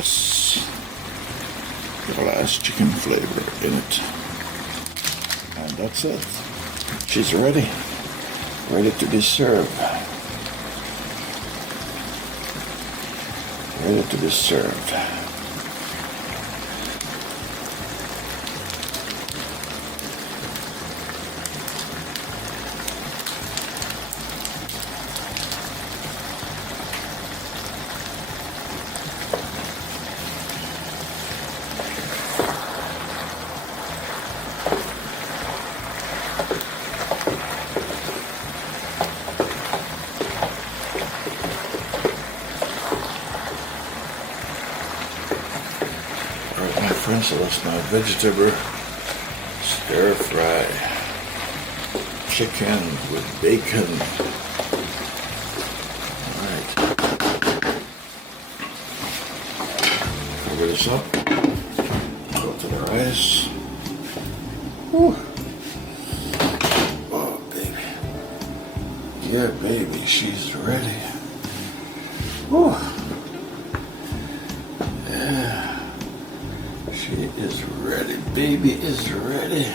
less chicken flavor in it. And that's it. She's ready to be served. Ready to be served. Alright, my friends, so that's my vegetable stir fry chicken with bacon. Alright. Cover this up. Go to the rice. Whew. Oh, baby. Yeah, baby, she's ready. Whew. Yeah. She is ready. Baby is ready.